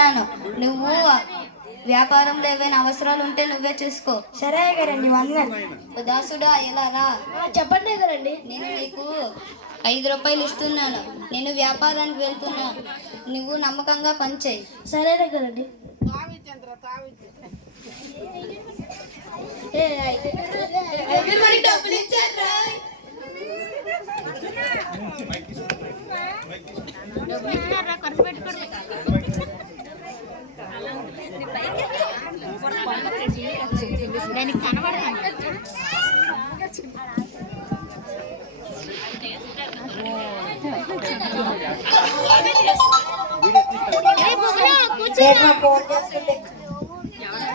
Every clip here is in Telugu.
ఇస్తున్నాను. నువ్వు వ్యాపారంలో ఏవైనా అవసరాలు ఉంటే నువ్వే చూసుకో. సరే గారండి, వందనాలు. దాసుడా ఎలా రా. చెప్పండి గారండి. నేను నీకు 5 రూపాయలు ఇస్తున్నాను. నేను వ్యాపారానికి వెళ్తున్నా, నువ్వు నమ్మకంగా పనిచేయి. సరేనా గారండి. డబ్బులు ఇచ్చారా? ఖర్చు పెట్టుకోండి. దానికి కనబడదు.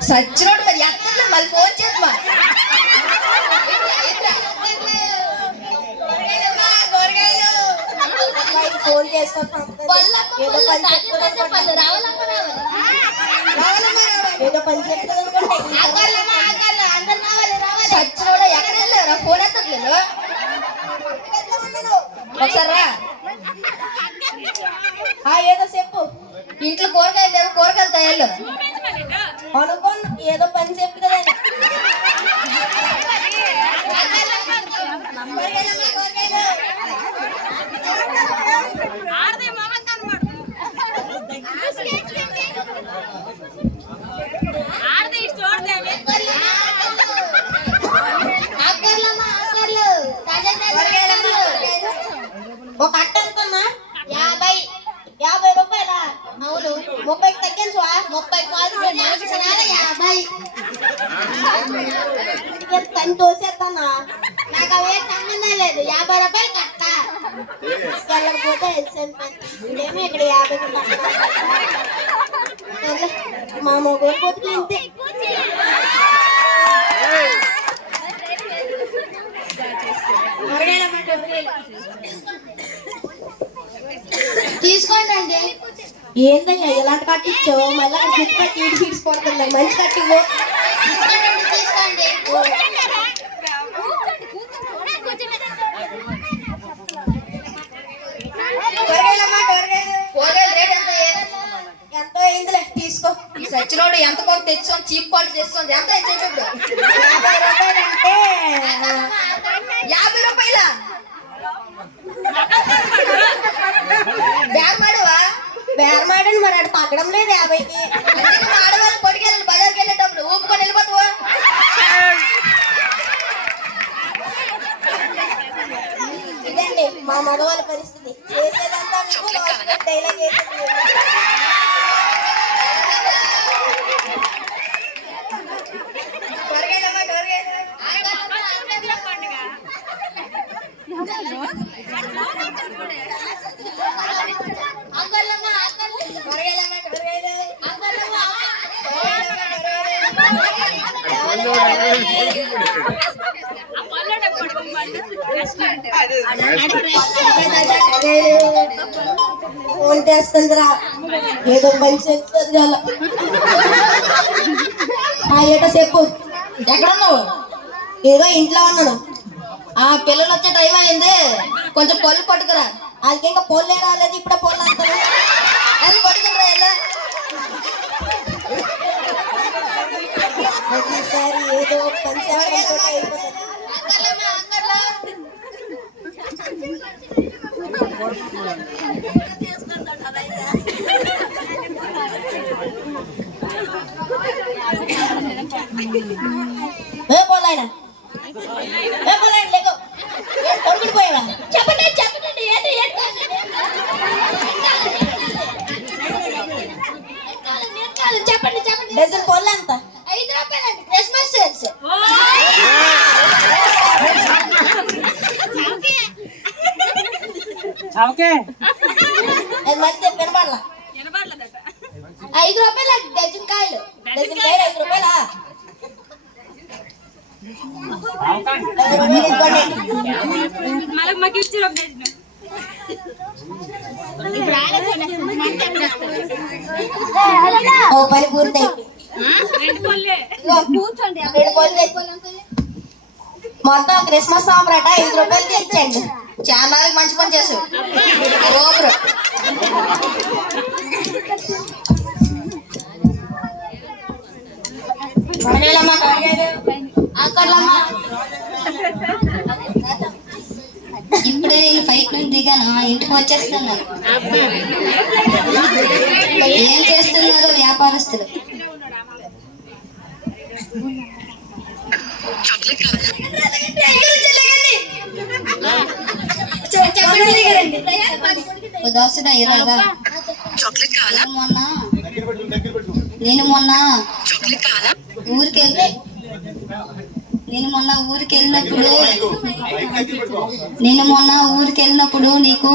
సచ్చినోడు మరి ఎక్కడ మళ్ళీ ఫోన్ చేద్దాం. ఫోన్ చేసుకుంటాం. ఏదో పని సచ్చినోడు ఎక్కడ వెళ్ళారా? ఫోన్ ఎత్తట్లేదు. ఒకసారి రా. ఏదో చెప్పు. ఇంట్లో కూరగాయలు లేవు, కూరగాయలు తయారు అనుకోండి. ఏదో పని చెప్పు కదా. ఒక అట్ట అనుకున్నా 50 రూపాయలా? అవును. 30 తగ్గించవా? 30 కాదు, 50. పని తోసేస్తానా? నాకు అవే సంబంధం లేదు. 50 రూపాయలు కట్ట. వెళ్ళకపోతే ఇదేమో ఇక్కడ 50 మా మొగోడు పోతులు ఇంతే. తీసుకోండి. ఏందయ్యా ఇలాంటి కట్టించావు? మళ్ళీ గిట్టు కట్టి ఇటు పీడిచిపోతున్నాయి. మంచి కట్టివ్వు. తీసుకోండి. ఎంతో అయిందిలే, తీసుకో. ఈ సచ్చినోడు ఎంత కొంత తెచ్చాం, చీప్ క్వాలిటీ తెచ్చాం. ఎంత చెప్పు. 50 రూపాయలు అంటే 50 రూపాయలా? బేరమాడవా? బేరమాడని మరి అటు తగ్గడం లేదు 50కి. ఆడవాళ్ళు పొడికెళ్ళాలి. బజార్కి వెళ్ళేటప్పుడు ఊపుకొని వెళ్ళిపోతావా? ఇదండి మా మగవాళ్ళ పరిస్థితి. చేసేదంతా మీకు డైలాగ్ వేసేది. ఫోన్ చేస్తుందిరా, ఏదో పని చెప్తుంది కదా. ఏటో చెప్పు. ఎక్కడున్నావు? ఏదో ఇంట్లో ఉన్నాను. పిల్లలు వచ్చే టైం అయింది, కొంచెం పళ్ళు పట్టుకురా. అది ఇంకా పొల్లే రాలేదు, ఇప్పుడే పొల్లు అంటారు. అది పట్టుకురా. ఎలా ప్రతిసారి ఏదో పని చెప్పడంతో అయిపోతుంది. పోలాయన లేకో కొడుకుడిపోయావా? చెప్పండి చెప్పండి. చెప్పండి చెప్పండి. డజన్ పొల్ల ఎంత? 5 రూపాయలండి. Christmas sales. మంచి వినబడలా. 5 రూపాయలండి డజన్ కాయలు. డజన్ కాయలు 5 రూపాయలా? ఓ పని పూర్తయి. కూర్చోండి. మొత్తం క్రిస్మస్ సాంబ్రాట 5 రూపాయలకి ఇచ్చండి. చాలా మంచి పని చేసావు. ఇప్పుడే నేను ఫైట్ నుంచి దిగాను, ఇంటికి వచ్చేస్తున్నాను. ఏం చేస్తున్నారు వ్యాపారస్తులు? దోస్తుడా ఇలాగా నేను మొన్న ఊరికి వెళ్ళినప్పుడు నీకు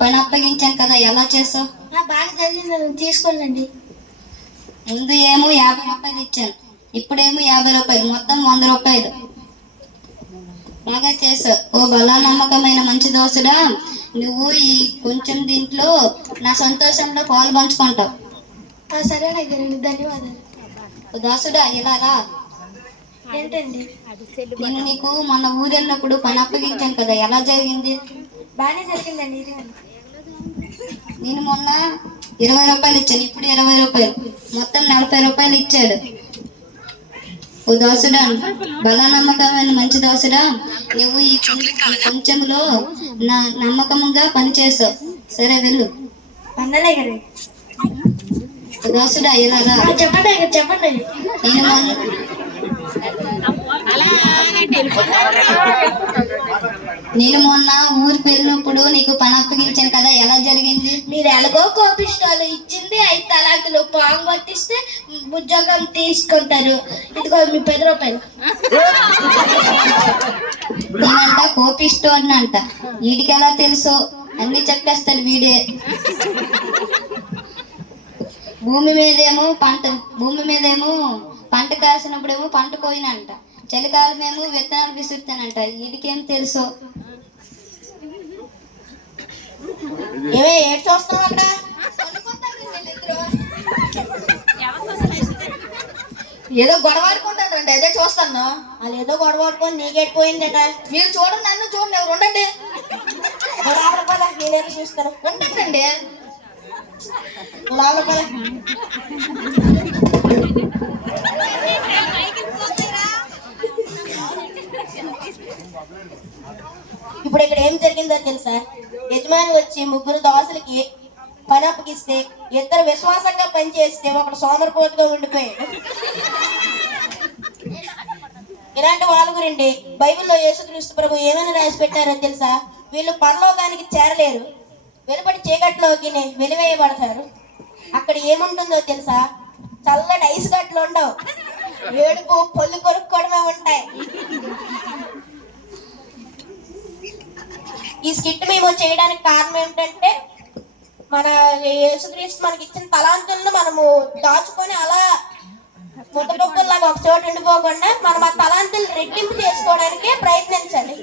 పని అప్పగించాను కదా, ఎలా చేసావు? బాగా జరిగింది, తీసుకోండి. ముందు ఏమో 50 రూపాయలు ఇచ్చాను, ఇప్పుడేమో 50 రూపాయలు, మొత్తం 100 రూపాయలు. బాగా చేసావు. ఓ బలా నమ్మకమైన మంచి దోస్తుడా, నువ్వు ఈ కొంచెం దీంట్లో నా సంతోషంలో పాలు పంచుకుంటావు. సరే గారండి, ధన్యవాదాలు. దోస్తుడా ఇలారా. ఏంటండి? నేను నీకు మొన్న ఊరు వెళ్ళినప్పుడు పని అప్పగించాను కదా, ఎలా జరిగింది? బాగానే జరిగిందండి. నేను మొన్న 20 రూపాయలు ఇచ్చాను, ఇప్పుడు 20 రూపాయలు, మొత్తం 40 రూపాయలు ఇచ్చాడు. ఓ దోసుడా, బలా నమ్మకమైన మంచి దోసుడా, నువ్వు ఈ కొంచెంలో నా నమ్మకంగా పనిచేసావు. సరే వెళ్ళు. అందలే గారు. దోసుడా ఇలాగా. చెప్పండి. నేను మొన్న ఊరికి వెళ్ళినప్పుడు నీకు పని అప్పగించాను కదా, ఎలా జరిగింది? మీరు ఎలాగో కోపిష్టాలు ఇచ్చింది 5 తలాకులు పాము పట్టిస్తే ఉద్యోగం తీసుకుంటారు. ఇదిగో మీ 10 రూపాయలు. నేనంట కోపిస్టో అన్నంట, వీడికి ఎలా తెలుసో అన్ని చెప్పేస్తాడు వీడే. భూమి మీదేమో పంట కాసినప్పుడేమో పంట కోయినంట, చలికాలమేమో విత్తనాలు విసురుతానంట, వీడికేం తెలుసో. ఏడు చూస్తావు అక్కడ? ఏదో గొడవ ఆడుకుంటారండి, అదే చూస్తాను. వాళ్ళు ఏదో గొడవ ఆడుకొని నీకెట్టిపోయిందట. మీరు చూడండి, నన్ను చూడండి, ఎవరు ఉండండి. నేనేమి చూస్తాను, ఉంటానండి. పద. ఇప్పుడు ఇక్కడ ఏం జరిగిందో తెలుసా? యజమాని వచ్చి 3 దోసలకి పని అప్పగిస్తే 2 విశ్వాసంగా పనిచేస్తే ఒకడు సోమరిపోతుగా ఉండిపోయాడు. ఇలాంటి వాళ్ళ గురించి బైబిల్లో యేసుక్రీస్తు ప్రభు ఏమైనా రాసి పెట్టారో తెలుసా? వీళ్ళు పరలోకానికి చేరలేరు, వెలుపడి చీకట్లోకి వెలివేయబడతారు. అక్కడ ఏముంటుందో తెలుసా? చల్లటి ఐస్ గట్లు ఉండవు, ఏడుపు పొల్లు కొరుక్కోవడమే ఉంటాయి. ఈ స్కిట్ మేము చేయడానికి కారణం ఏంటంటే, మన యేసుక్రీస్తు మనకి ఇచ్చిన తలాంతులను మనము దాచుకొని అలా ముద్దపప్పుల్లాగా ఒక చోట ఉండిపోకుండా మనం ఆ తలాంతులు రెట్టింపు చేసుకోవడానికి ప్రయత్నించాలి.